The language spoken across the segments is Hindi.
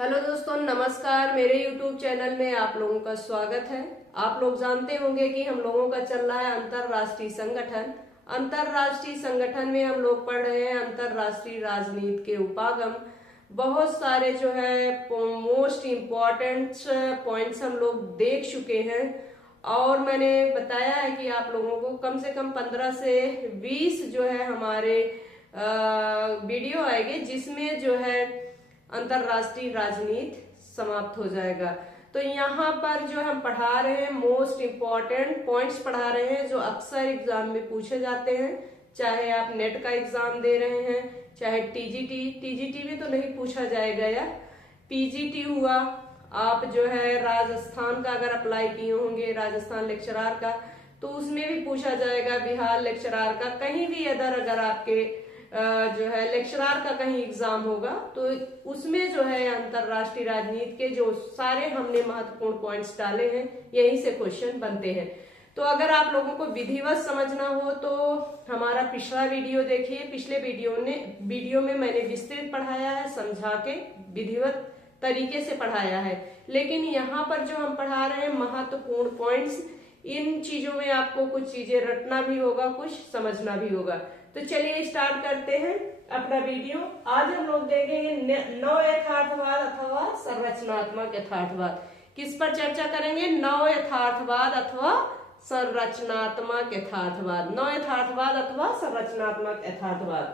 हेलो दोस्तों, नमस्कार। मेरे YouTube चैनल में आप लोगों का स्वागत है। आप लोग जानते होंगे कि हम लोगों का चल रहा है अंतरराष्ट्रीय संगठन। अंतरराष्ट्रीय संगठन में हम लोग पढ़ रहे हैं अंतरराष्ट्रीय राजनीति के उपागम। बहुत सारे जो है मोस्ट इम्पॉर्टेंट पॉइंट्स हम लोग देख चुके हैं और मैंने बताया है कि आप लोगों को कम से कम 15 से 20 जो है हमारे वीडियो आएंगे जिसमें जो है अंतरराष्ट्रीय राजनीति समाप्त हो जाएगा। तो यहाँ पर जो हम पढ़ा रहे हैं मोस्ट इम्पॉर्टेंट पॉइंट्स पढ़ा रहे हैं जो अक्सर एग्जाम में पूछे जाते हैं। चाहे आप नेट का एग्जाम दे रहे हैं, चाहे टीजीटी में तो नहीं पूछा जाएगा, या पीजीटी हुआ, आप जो है राजस्थान का अगर अप्लाई किए होंगे, राजस्थान लेक्चरार का, तो उसमें भी पूछा जाएगा। बिहार लेक्चरार का, कहीं भी अगर आपके जो है लेक्चरार का कहीं एग्जाम होगा तो उसमें जो है अंतरराष्ट्रीय राजनीति के जो सारे हमने महत्वपूर्ण पॉइंट्स डाले हैं यहीं से क्वेश्चन बनते हैं। तो अगर आप लोगों को विधिवत समझना हो तो हमारा पिछला वीडियो देखिए। पिछले वीडियो में मैंने विस्तृत पढ़ाया है, समझा के विधिवत तरीके से पढ़ाया है। लेकिन यहाँ पर जो हम पढ़ा रहे हैं महत्वपूर्ण पॉइंट्स, इन चीजों में आपको कुछ चीजें रटना भी होगा, कुछ समझना भी होगा। तो चलिए स्टार्ट करते हैं अपना वीडियो। आज हम लोग देखेंगे नव यथार्थवाद अथवा संरचनात्मक यथार्थवाद। किस पर चर्चा करेंगे? नव यथार्थवाद अथवा संरचनात्मक यथार्थवाद। नव यथार्थवाद अथवा संरचनात्मक यथार्थवाद।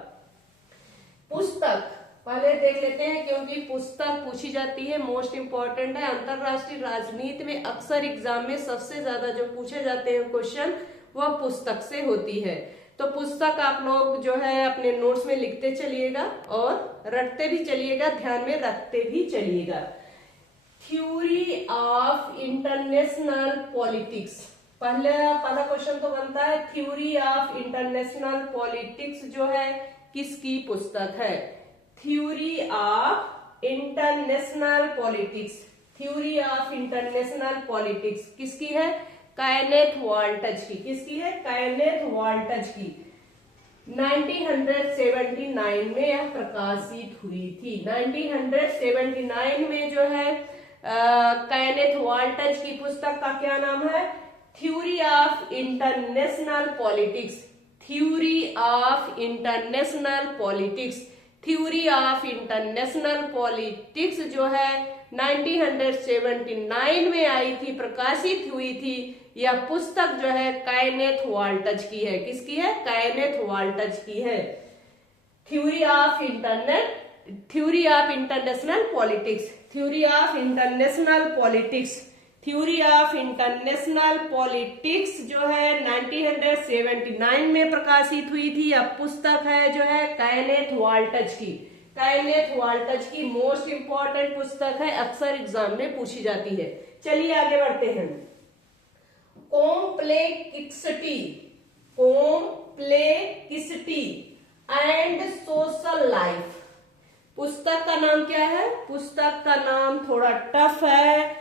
पुस्तक पहले देख लेते हैं क्योंकि पुस्तक पूछी जाती है, मोस्ट इंपॉर्टेंट है। अंतरराष्ट्रीय राजनीति में अक्सर एग्जाम में सबसे ज्यादा जो पूछे जाते हैं क्वेश्चन वह पुस्तक से होती है। तो पुस्तक आप लोग जो है अपने नोट्स में लिखते चलिएगा और रटते भी चलिएगा, ध्यान में रखते भी चलिएगा। थ्योरी ऑफ इंटरनेशनल पॉलिटिक्स, पहला क्वेश्चन तो बनता है थ्योरी ऑफ इंटरनेशनल पॉलिटिक्स जो है किसकी पुस्तक है? Theory of international politics. Theory of international politics किसकी है? कायनेथ वाल्टज की। किसकी है? कायनेथ वाल्टज की। 1979 में यह प्रकाशित हुई थी। 1979 में जो है कायनेथ वाल्टज की पुस्तक का क्या नाम है? Theory of international politics. Theory of international politics. Theory of international politics जो है 1979 में आई थी, प्रकाशित हुई थी। यह पुस्तक जो है कायनेथ वाल्टज की है। किसकी है? कायनेथ वाल्टज की है। Theory of international politics. Theory of international politics. Theory of international politics जो है 1979 में प्रकाशित हुई थी। यह पुस्तक है जो है कायनेथ वाल्टज की। कायनेथ वाल्टज की मोस्ट इंपॉर्टेंट पुस्तक है, अक्सर एग्जाम में पूछी जाती है। चलिए आगे बढ़ते हैं। Complexity and social life. पुस्तक का नाम क्या है? पुस्तक का नाम थोड़ा टफ है।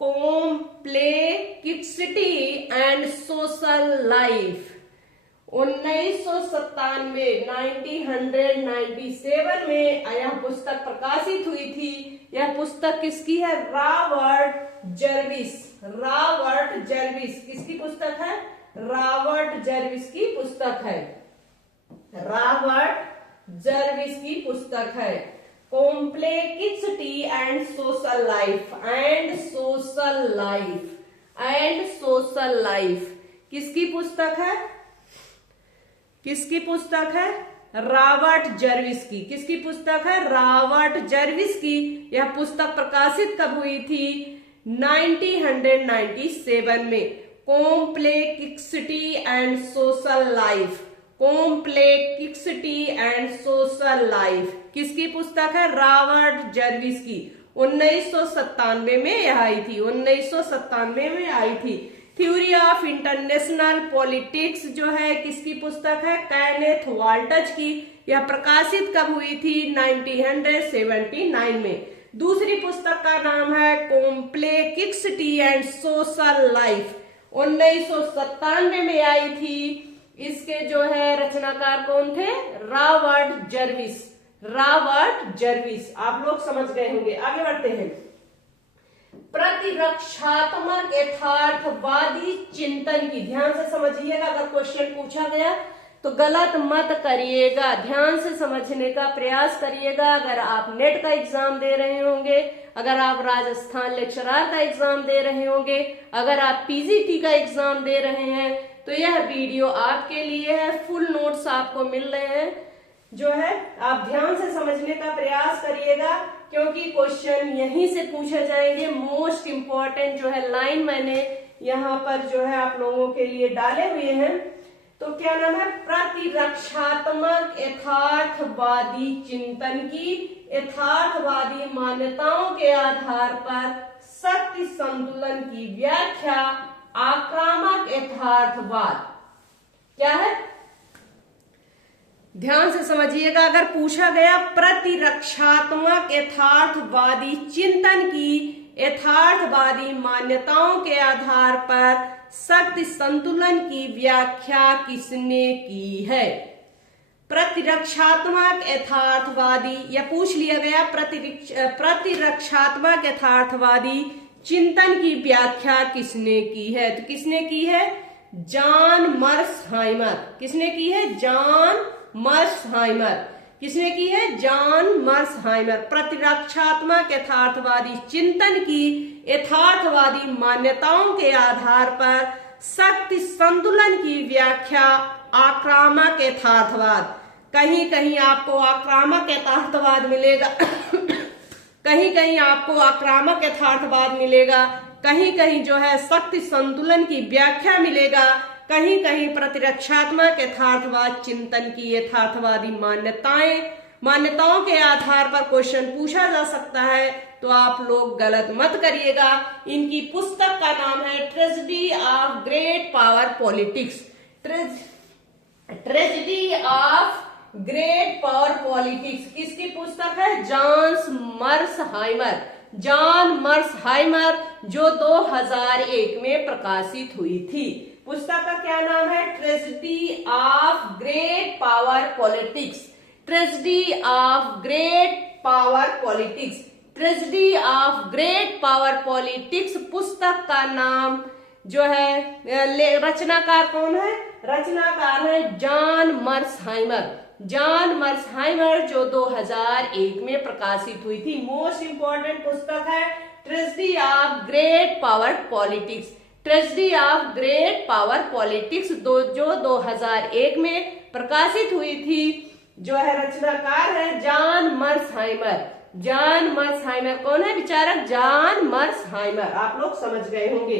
Complexity and social life. 1997 में यह पुस्तक प्रकाशित हुई थी। यह पुस्तक किसकी है? Robert Jarvis. रॉबर्ट जर्विस किसकी पुस्तक है? रॉबर्ट जर्विस की पुस्तक है। रॉबर्ट जर्विस की पुस्तक है। Complexity and social life. And social life. And social life किसकी पुस्तक है? किसकी पुस्तक है? रॉबर्ट जर्विस की। किसकी पुस्तक है? रॉबर्ट जर्विस की। यह पुस्तक प्रकाशित कब हुई थी? 1997 में। Complexity and social life. Complexity and social life किसकी पुस्तक है? रॉबर्ट जर्विस की। 1997 में यह आई थी। 1997 में आई थी। थ्योरी ऑफ इंटरनेशनल पॉलिटिक्स जो है किसकी पुस्तक है? कायनेथ वाल्टज की। यह प्रकाशित कब हुई थी? 1979 में। दूसरी पुस्तक का नाम है कॉम्प्लेक्सिटी एंड सोशल लाइफ। 1997 में आई थी। इसके जो है रचनाकार कौन थे? Robert Jarvis. Robert Jarvis. आप लोग समझ गए होंगे। आगे बढ़ते हैं। प्रतिरक्षात्मक यथार्थवादी चिंतन की, ध्यान से समझिएगा, अगर क्वेश्चन पूछा गया तो गलत मत करिएगा, ध्यान से समझने का प्रयास करिएगा। अगर आप नेट का एग्जाम दे रहे होंगे, अगर आप राजस्थान लेक्चरर का एग्जाम दे रहे होंगे, अगर आप पीजीटी का एग्जाम दे रहे हैं, तो यह वीडियो आपके लिए है। फुल नोट्स आपको मिल रहे हैं, जो है आप ध्यान से समझने का प्रयास करिएगा, क्योंकि क्वेश्चन यहीं से पूछे जाएंगे। मोस्ट इंपॉर्टेंट जो है लाइन मैंने यहाँ पर जो है आप लोगों के लिए डाले हुए हैं। तो क्या नाम है? प्रतिरक्षात्मक यथार्थवादी चिंतन की यथार्थवादी मान्यताओं के आधार पर शक्ति संतुलन की व्याख्या, आक्रामक यथार्थवाद। क्या है? ध्यान से समझिएगा। अगर पूछा गया प्रतिरक्षात्मक यथार्थवादी चिंतन की यथार्थवादी मान्यताओं के आधार पर शक्ति संतुलन की व्याख्या किसने की है? प्रतिरक्षात्मक यथार्थवादी, या पूछ लिया गया प्रतिरक्षात्मक यथार्थवादी चिंतन की व्याख्या किसने की है? तो किसने की है? जॉन मर्सहाइमर। किसने की है? जॉन मर्सहाइमर। किसने की है? जॉन मर्सहाइमर। प्रतिरक्षात्मक यथार्थवादी चिंतन की यथार्थवादी मान्यताओं के आधार पर शक्ति संतुलन की व्याख्या, आक्रामक यथार्थवाद। कहीं कहीं आपको आक्रामक यथार्थवाद मिलेगा कहीं कहीं आपको आक्रामक यथार्थवाद मिलेगा, कहीं कहीं जो है शक्ति संतुलन की व्याख्या मिलेगा, कहीं कहीं प्रतिरक्षात्मक यथार्थवाद चिंतन की यथार्थवादी मान्यताओं के आधार पर क्वेश्चन पूछा जा सकता है। तो आप लोग गलत मत करिएगा। इनकी पुस्तक का नाम है tragedy of great power politics. Tragedy of great power politics किसकी पुस्तक है? जॉन मर्सहाइमर, जो 2001 में प्रकाशित हुई थी। पुस्तक का क्या नाम है? Tragedy of great power politics. Tragedy of great power politics. Tragedy of great power politics पुस्तक का नाम जो है, रचनाकार कौन है? रचनाकार है जॉन मर्सहाइमर। जॉन मर्सहाइमर, जो 2001 में प्रकाशित हुई थी। मोस्ट इंपॉर्टेंट पुस्तक है tragedy of great power politics. Tragedy of great power politics जो 2001 में प्रकाशित हुई थी, जो है रचनाकार है जॉन मर्सहाइमर। जॉन मर्सहाइमर कौन है? विचारक जॉन मर्सहाइमर। आप लोग समझ गए होंगे।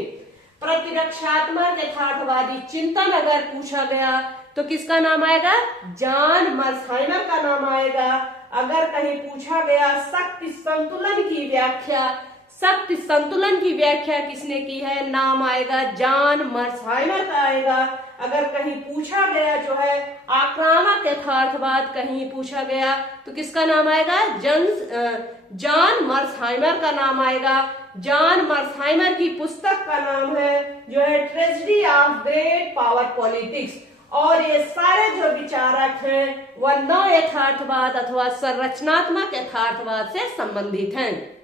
प्रतिरक्षात्मक यथार्थवादी चिंतन अगर पूछा गया तो किसका नाम आएगा? जॉन मर्सहाइमर का नाम आएगा। अगर कहीं पूछा गया शक्ति संतुलन की व्याख्या, शक्ति संतुलन की व्याख्या किसने की है? नाम आएगा जॉन मर्सहाइमर का आएगा। अगर कहीं पूछा गया जो है आक्रामक यथार्थवाद कहीं पूछा गया तो किसका नाम आएगा? जॉन मर्सहाइमर का नाम आएगा। जॉन मर्सहाइमर की पुस्तक का नाम है जो है tragedy of great power politics. और ये सारे जो विचारक हैं वह नव यथार्थवाद अथवा संरचनात्मक यथार्थवाद से संबंधित हैं।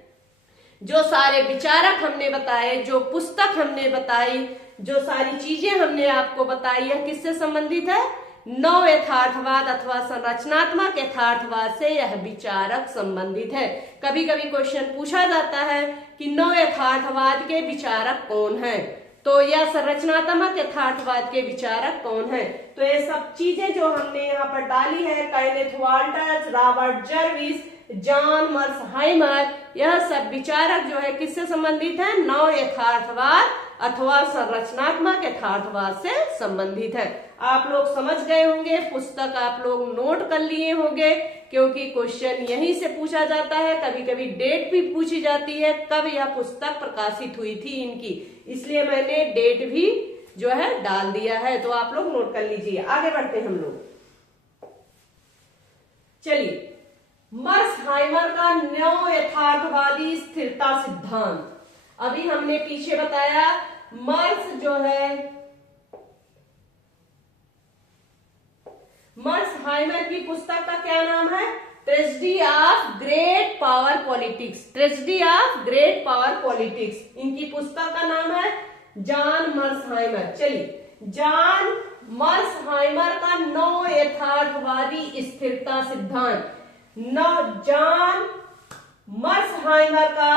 जो सारे विचारक हमने बताए, जो पुस्तक हमने बताई, जो सारी चीजें हमने आपको बताई, यह किससे संबंधित है? नव यथार्थवाद अथवा संरचनात्मक यथार्थवाद से यह विचारक संबंधित है। कभी कभी क्वेश्चन पूछा जाता है कि नव यथार्थवाद के विचारक कौन हैं, तो यह संरचनात्मक यथार्थवाद के विचारक कौन हैं। तो ये सब चीजें जो हमने यहाँ पर डाली है, Kenneth Walters, Robert Jervis, John Mearsheimer, यह सब विचारक जो है किससे संबंधित है? नव यथार्थवाद अथवा संरचनात्मक यथार्थवाद से संबंधित है। आप लोग समझ गए होंगे। पुस्तक आप लोग नोट कर लिए होंगे, क्योंकि क्वेश्चन यहीं से पूछा जाता है। कभी कभी डेट भी पूछी जाती है, कब यह पुस्तक प्रकाशित हुई थी इनकी, इसलिए मैंने डेट भी जो है डाल दिया है। तो आप लोग नोट कर लीजिए। आगे बढ़ते हैं हम लोग। चलिए, मर्सहाइमर का नव यथार्थवादी स्थिरता सिद्धांत। अभी हमने पीछे बताया मर्सहाइमर की पुस्तक का क्या नाम है? Tragedy of great power politics, tragedy of great power politics. इनकी पुस्तक का नाम है जॉन मर्सहाइमर। चलिए, जॉन मर्सहाइमर का नौ यथार्थवादी स्थिरता सिद्धांत, जॉन मर्सहाइमर का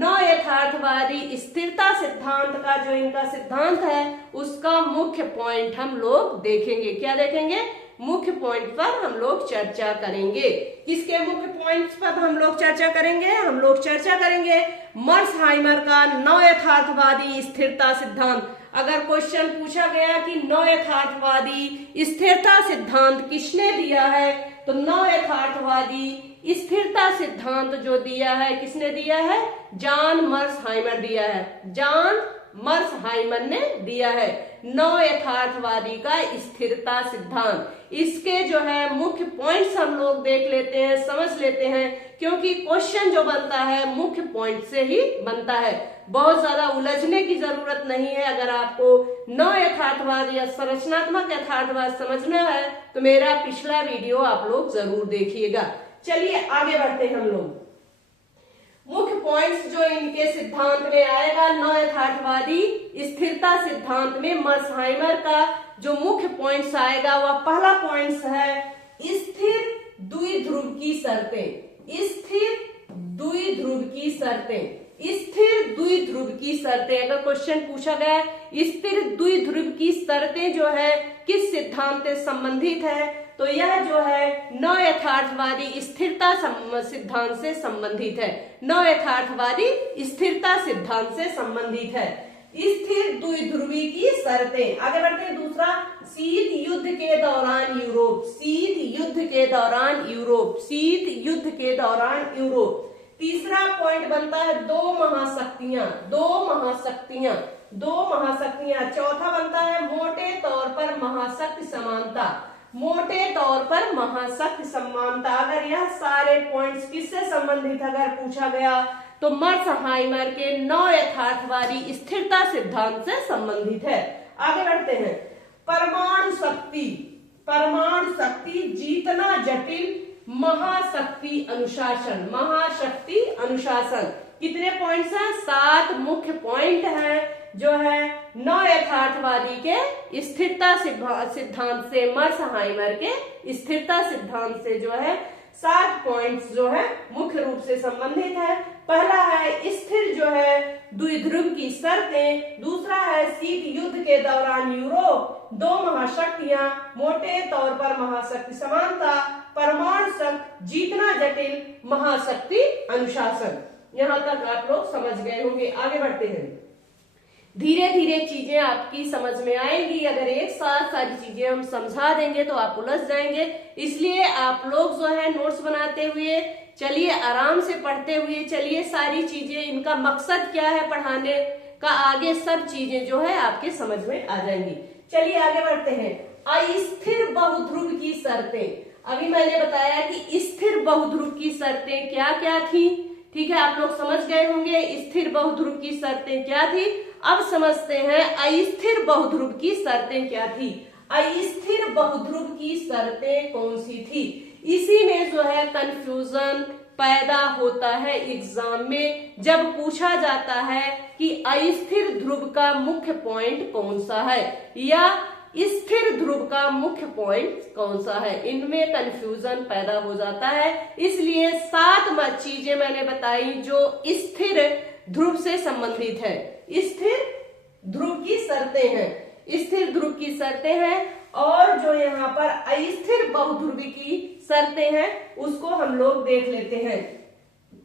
नौ यथार्थवादी स्थिरता सिद्धांत का जो इनका सिद्धांत है उसका मुख्य पॉइंट हम लोग देखेंगे। क्या देखेंगे? मुख्य पॉइंट पर हम लोग चर्चा करेंगे। किसके मुख्य पॉइंट्स पर हम लोग चर्चा करेंगे? हम लोग चर्चा करेंगे मर्सहाइमर का नौ यथार्थवादी स्थिरता सिद्धांत। अगर क्वेश्चन पूछा गया कि नौ यथार्थवादी स्थिरता सिद्धांत किसने दिया है, तो नौ यथार्थवादी स्थिरता सिद्धांत जो दिया है किसने दिया है? जॉन मर्सहाइमर दिया है, जॉन मर्सहाइमर ने दिया है नौ यथार्थवादी का स्थिरता सिद्धांत। इसके जो है मुख्य पॉइंट्स हम लोग देख लेते हैं, समझ लेते हैं, क्योंकि क्वेश्चन जो बनता है मुख्य पॉइंट से ही बनता है। बहुत ज्यादा उलझने की जरूरत नहीं है। अगर आपको नौ यथार्थवाद या संरचनात्मक यथार्थवाद समझना है तो मेरा पिछला वीडियो आप लोग जरूर देखिएगा। चलिए आगे बढ़ते हैं हम लोग। मुख्य पॉइंट्स जो इनके सिद्धांत में आएगा, नौ यथार्थवादी स्थिरता सिद्धांत में मर्सहाइमर का जो मुख्य पॉइंट्स आएगा वह पहला पॉइंट्स है स्थिर द्विध्रुव की शर्तें। स्थिर द्विध्रुव की शर्तें, स्थिर द्विध्रुव की शर्तें। अगर क्वेश्चन पूछा गया स्थिर द्विध्रुव की शर्तें जो है किस सिद्धांत से संबंधित है, तो यह जो है नौ यथार्थवादी स्थिरता सिद्धांत से संबंधित है। नौ यथार्थवादी स्थिरता सिद्धांत से संबंधित है स्थिर द्विध्रुवी की शर्तें। आगे बढ़ते हैं। दूसरा, शीत युद्ध के दौरान यूरोप, शीत युद्ध के दौरान यूरोप, शीत युद्ध के दौरान यूरोप। तीसरा पॉइंट बनता है दो महाशक्तियां, दो महाशक्तियां, दो महाशक्तियां। चौथा बनता है मोटे तौर पर महाशक्ति समानता, मोटे तौर पर महाशक्ति समानता। अगर यह सारे पॉइंट्स किससे संबंधित अगर पूछा गया तो मर्सहाइमर के नौ यथार्थवादी स्थिरता सिद्धांत से संबंधित है। आगे बढ़ते हैं। परमाणु शक्ति, परमाणु शक्ति जीतना जटिल, महाशक्ति अनुशासन, महाशक्ति अनुशासन। कितने पॉइंट्स हैं? 7 मुख्य पॉइंट हैं जो है नौ यथार्थवादी के स्थिरता सिद्धांत से, मर्सहाइमर के स्थिरता सिद्धांत से जो है 7 पॉइंट्स जो है मुख्य रूप से संबंधित है। पहला है स्थिर जो है द्विध्रुव की शर्तें, दूसरा है शीत युद्ध के दौरान यूरोप, दो महाशक्तियां, मोटे तौर पर महाशक्ति समानता, परमाणु शक्ति जीतना जटिल, महाशक्ति अनुशासन। यहाँ तक आप लोग समझ गए होंगे। आगे बढ़ते हैं। धीरे धीरे चीजें आपकी समझ में आएंगी। अगर एक साथ सारी चीजें हम समझा देंगे तो आप उलझ जाएंगे। इसलिए आप लोग जो है नोट्स बनाते हुए चलिए, आराम से पढ़ते हुए चलिए। सारी चीजें, इनका मकसद क्या है पढ़ाने का, आगे सब चीजें जो है आपके समझ में आ जाएंगी। चलिए आगे बढ़ते हैं। अस्थिर बहुध्रुव की शर्तें। अभी मैंने बताया कि स्थिर बहुध्रुव की शर्तें क्या क्या थी। ठीक है, आप लोग समझ गए होंगे स्थिर बहुध्रुव की शर्तें क्या थी। अब समझते हैं अस्थिर बहुध्रुव की शर्तें क्या थी। अस्थिर बहुध्रुव की शर्तें कौन सी थी, इसी में जो है कंफ्यूजन पैदा होता है एग्जाम में, जब पूछा जाता है कि अस्थिर ध्रुव का मुख्य पॉइंट कौन सा है या स्थिर ध्रुव का मुख्य पॉइंट कौन सा है। इनमें कंफ्यूजन पैदा हो जाता है। इसलिए 7 चीजें मैंने बताई जो स्थिर ध्रुव से संबंधित है। स्थिर ध्रुव की शर्तें हैं, स्थिर ध्रुव की शर्तें हैं, और जो यहाँ पर अस्थिर बहुध्रुवी की शर्तें हैं उसको हम लोग देख लेते हैं।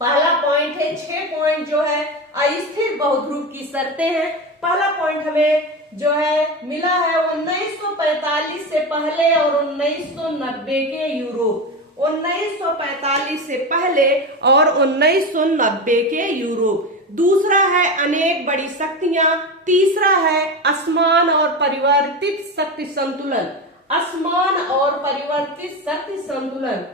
पहला पॉइंट है, 6 पॉइंट जो है अस्थिर बहुध्रुव की शर्तें हैं। पहला पॉइंट हमें जो है मिला है 1945 से पहले और 1990 के यूरोप, 1945 से पहले और 1990 के यूरोप। दूसरा है अनेक बड़ी शक्तियां, तीसरा है असमान और परिवर्तित शक्ति संतुलन, असमान और परिवर्तित शक्ति संतुलन।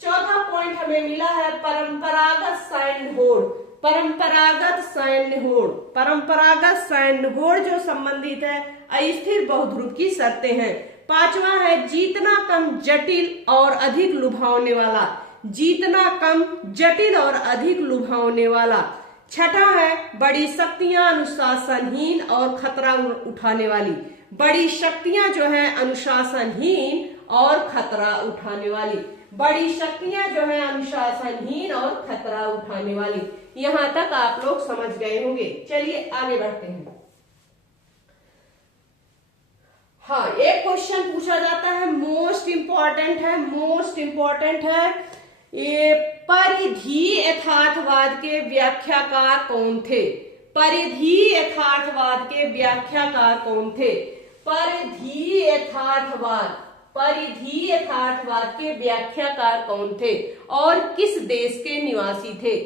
चौथा पॉइंट हमें मिला है परंपरागत सैन्य होड़, परंपरागत सैन्य होड़, परंपरागत सैन्य होड़ जो संबंधित है अस्थिर बहुध्रुव की शर्तें हैं। पांचवा है जीतना कम जटिल और अधिक लुभावने वाला, जीतना कम, जटिल और अधिक लुभावने वाला। छठा है बड़ी शक्तियां अनुशासनहीन और खतरा उठाने वाली। बड़ी शक्तियां जो है अनुशासनहीन और खतरा उठाने वाली। बड़ी शक्तियां जो है अनुशासनहीन और खतरा उठाने वाली। यहां तक आप लोग समझ गए होंगे। चलिए आगे बढ़ते हैं। हाँ, एक क्वेश्चन पूछा जाता है, मोस्ट इंपॉर्टेंट है, मोस्ट इंपॉर्टेंट है। ये परिधि यथार्थवाद के व्याख्याकार कौन थे? परिधि यथार्थवाद के व्याख्याकार कौन थे? परिधि यथार्थवाद, परिधि यथार्थवाद के व्याख्याकार कौन थे और किस देश के निवासी थे?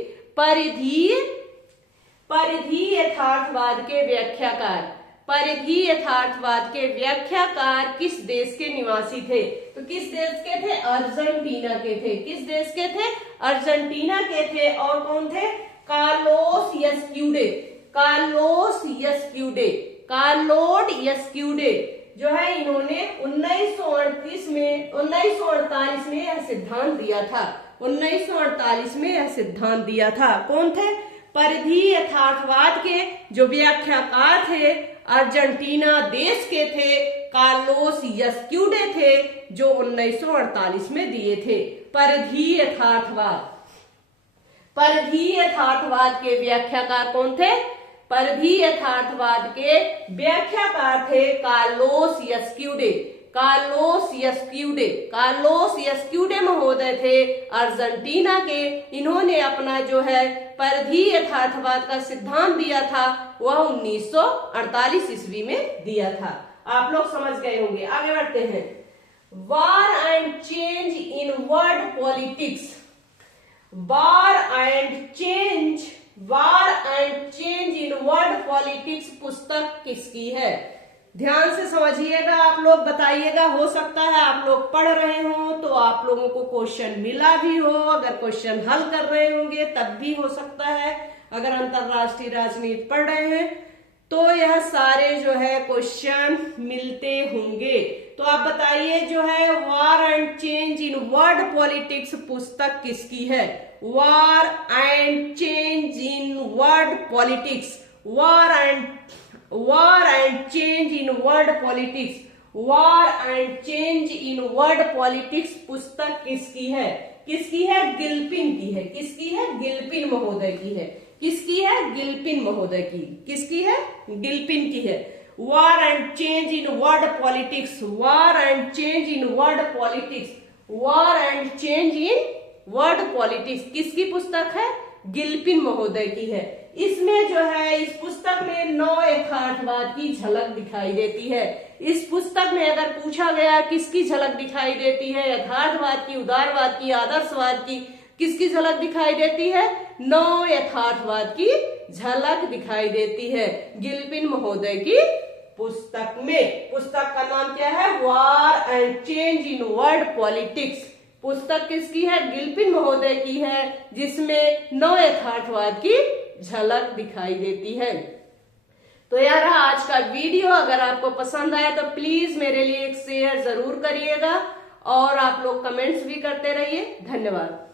परिधि यथार्थवाद के व्याख्याकार, परिधि यथार्थवाद के व्याख्याकार किस देश के निवासी थे? तो किस देश के थे? अर्जेंटीना के थे। किस देश के थे? अर्जेंटीना के थे। और कौन थे? कार्लोस यस्क्यूडे। कार्लोस यस्क्यूडे, कार्लोड यस्क्यूडे जो है, इन्होंने 1938 में यह सिद्धांत दिया था। 1948 में यह सिद्धांत दिया था। कौन थे? परिधि यथार्थवाद के जो व्याख्याकार थे अर्जेंटीना देश के थे, कार्लोस यस्क्यूडे थे, जो 1948 में दिए थे। परिधि यथार्थवाद, परिधि यथार्थवाद के व्याख्याकार कौन थे? परिधि यथार्थवाद के व्याख्याकार थे कार्लोस यस्क्यूडे। कार्लोस यस्क्यूडे, कार्लोस यस्क्यूडे महोदय थे अर्जेंटीना के। इन्होंने अपना जो है परिधि यथार्थवाद का सिद्धांत दिया था, वह 1948 ईस्वी में दिया था। आप लोग समझ गए होंगे। आगे बढ़ते हैं। War and change in world politics. War and change in world politics पुस्तक किसकी है? ध्यान से समझिएगा, आप लोग बताइएगा। हो सकता है आप लोग पढ़ रहे हो तो आप लोगों को क्वेश्चन मिला भी हो, अगर क्वेश्चन हल कर रहे होंगे तब भी हो सकता है। अगर अंतरराष्ट्रीय राजनीति पढ़ रहे हैं तो यह सारे जो है क्वेश्चन मिलते होंगे। तो आप बताइए जो है war and change in world politics पुस्तक किसकी है? War and change in world politics, war and change in world politics, war and change in world politics पुस्तक किसकी है? किसकी है? गिल्पिन की है। किसकी है? गिल्पिन महोदय की है। किसकी है? गिल्पिन महोदय की। किसकी है? गिल्पिन की है। War and change in world politics, war and change in world politics, war and change in world politics किसकी पुस्तक है? गिल्पिन महोदय की है। इसमें जो है, इस पुस्तक में 9 यथार्थवाद की झलक दिखाई देती है। इस पुस्तक में अगर पूछा गया किसकी झलक दिखाई देती है, यथार्थवाद की, उदारवाद की, आदर्शवाद की, किसकी झलक दिखाई देती है? 9 यथार्थवाद की झलक दिखाई देती है गिल्पिन महोदय की पुस्तक में। पुस्तक का नाम क्या है? War and change in world politics. पुस्तक किसकी है? गिल्पिन महोदय की है, जिसमें 9 यथार्थवाद की झलक दिखाई देती है। तो यार आज का वीडियो अगर आपको पसंद आया तो प्लीज मेरे लिए एक शेयर जरूर करिएगा और आप लोग कमेंट्स भी करते रहिए। धन्यवाद।